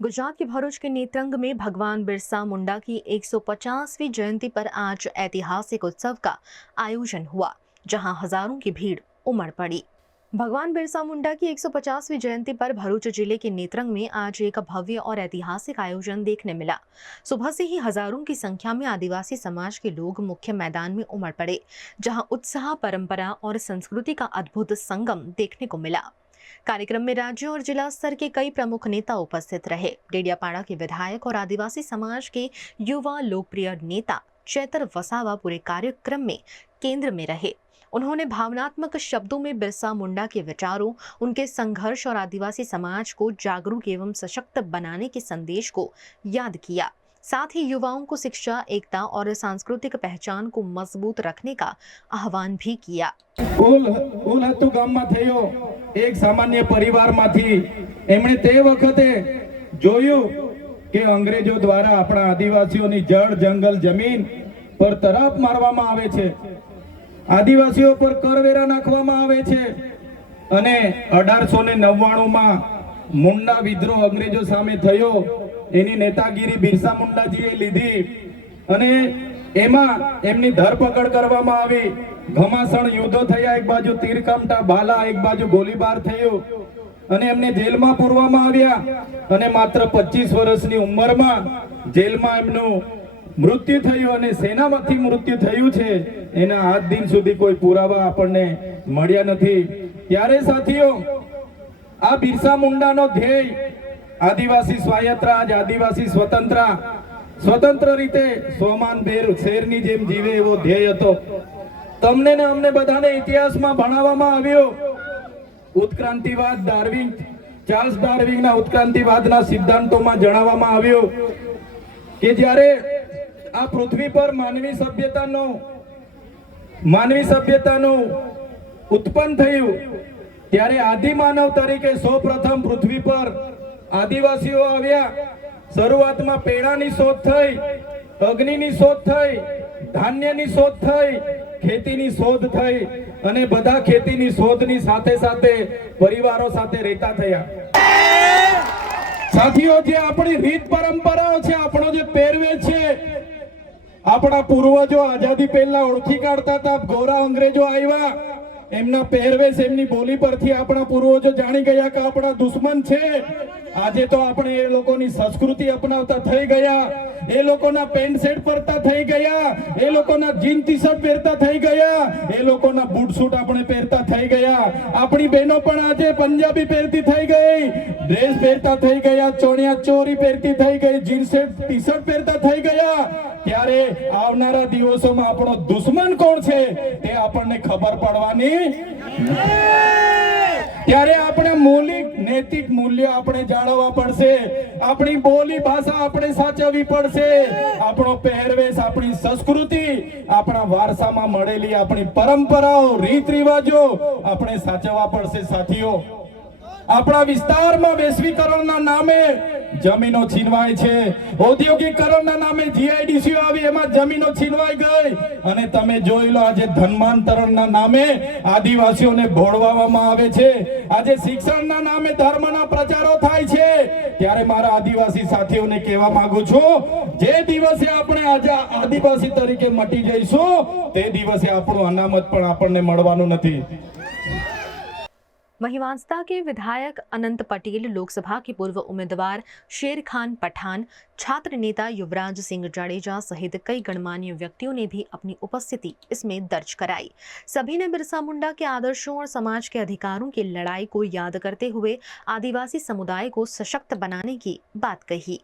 गुजरात के भरूच के नेत्रंग में भगवान बिरसा मुंडा की 150वीं जयंती पर आज ऐतिहासिक उत्सव का आयोजन हुआ, जहां हजारों की भीड़ उमड़ पड़ी। भगवान बिरसा मुंडा की 150वीं जयंती पर भरूच जिले के नेत्रंग में आज एक भव्य और ऐतिहासिक आयोजन देखने मिला। सुबह से ही हजारों की संख्या में आदिवासी समाज के लोग मुख्य मैदान में उमड़ पड़े, जहां उत्साह, परंपरा और संस्कृति का अद्भुत संगम देखने को मिला। कार्यक्रम में राज्य और जिला स्तर के कई प्रमुख नेता उपस्थित रहे। डेडियापाड़ा के विधायक और आदिवासी समाज के युवा लोकप्रिय नेता चैतर वसावा पूरे कार्यक्रम में केंद्र में रहे। उन्होंने भावनात्मक शब्दों में बिरसा मुंडा के विचारों, उनके संघर्ष और आदिवासी समाज को जागरूक एवं सशक्त बनाने के संदेश को याद किया। साथ ही युवाओं को शिक्षा, एकता और सांस्कृतिक पहचान को मजबूत रखने का आह्वान भी किया। एक सामान्य परिवारमांथी एमणे ते वखते जोयुं के अंग्रेजो द्वारा अपना आदिवासीओनी जड़, जंगल, जमीन पर तराप मारवामां आवे छे, आदिवासीओ पर करवेरा नाखवामां आवे छे अने 1899 मां मुंडा विद्रोह अंग्रेजो सामे थयो। एनी नेतागिरी बिरसा मुंडाजीए लीधी अने एमां एमनी धरपकड़ करवामां आवी। घमासण युद्धो थया, एक बाजु तीरकामटा भाला, एक बाजु गोलीबार थयो अने एमने जेलमां पूरवामां आव्या अने मात्र 25 वर्षनी उंमरमां जेलमां एमनुं मृत्यु थयुं अने सेनामांथी मृत्यु थयुं छे। एना आज दिन सुधी कोई पुरावा आपणने मळ्या नथी। त्यारे साथीओ, आ बिरसा मुंडानो ध्येय आदिवासी स्वायत्त राज, आदिवासी स्वतंत्र रीते सोमान बेर शेरनी जेम जीवे एवो ध्येय हतो। तमने ने अमने बधाने इतिहासमां भणाववामां आव्यो। उत्क्रांतिवाद, चार्ल्स डार्विनना उत्क्रांतिवादना सिद्धांतोमां जणाववामां आव्यो के ज्यारे आ पृथ्वी पर मानवी सभ्यताનું उत्पन्न थयुं त्यारे आदि मानव तरीके सौप्रथम पृथ्वी पर आदिवासीओ आव्या। शरूआतमां पेड़ानी शोध थई, अग्निनी शोध थई, धान्यनी शोध थई, खेतीनी शोध थई अने बधा खेतीनी शोधनी साथे साथे परिवारों साथे रहता थया। साथीओ, जे आपणी रीत परंपराओ छे, आपणो जे पहेरवेश छे, आपणा पूर्वजो आजादी पहेला ओळखी काढता था। गोरा अंग्रेजो आव्या, एमना पहेरवेश, एमनी बोली परथी आपणा पूर्वजो जाणी गया के आपणा दुश्मन छे। आजे तो आपणे ए लोकोनी संस्कृति अपनावता थई गया, ए लोकोना पेન્ટ शर्ट पहरता थई गया, ए लोकोना जीन टी शर्ट पहरता थई गया, ए लोकोना बूट सूट आपणे पहरता थई गया। आपणी बहनो पण आजे पंजाबी पहरती थई गई, ड्रेस पहरता थई गया, चोणिया चोरी पहरती थई गई, जीन शर्ट टी शर्ट पहरता थई गया। त्यारे आवनारा दिवसोमां आपणो दुश्मन कोण छे ते आपणने खबर पड़वानी। त्यारे આપણે મૌલિક નૈતિક મૂલ્ય આપણે જાળવવા પડશે, આપણી બોલી ભાષા આપણે સાચવવી પડશે, આપણો પહેરવેશ, આપણી સંસ્કૃતિ, આપણા વારસામાં મળેલી આપણી પરંપરાઓ, રીત રિવાજો આપણે સાચવવા પડશે। સાથીઓ, આપણા વિસ્તારમાં વૈશ્વિકરણના નામે જમીનો છીનવાય છે, ઔદ્યોગિકરણના નામે જીઆઈડીસી આવી, એમાં જમીનો છીનવાઈ ગઈ અને તમે જોઈ લો આજે ધર્માંતરણના નામે આદિવાસીઓને ભોળવામાં આવે છે। આજે શિક્ષણના નામે ધર્મના પ્રચારો થાય છે। ત્યારે મારા આદિવાસી સાથીઓને કહેવા માંગુ છું, જે દિવસે આપણે આજે આદિવાસી તરીકે મટી જઈશું તે દિવસે આપણું અનામત પણ આપણને મળવાનું નથી। वहीं वांसदा के विधायक अनंत पटेल, लोकसभा के पूर्व उम्मीदवार शेर खान पठान, छात्र नेता युवराज सिंह जडेजा सहित कई गणमान्य व्यक्तियों ने भी अपनी उपस्थिति इसमें दर्ज कराई। सभी ने बिरसा मुंडा के आदर्शों और समाज के अधिकारों की लड़ाई को याद करते हुए आदिवासी समुदाय को सशक्त बनाने की बात कही।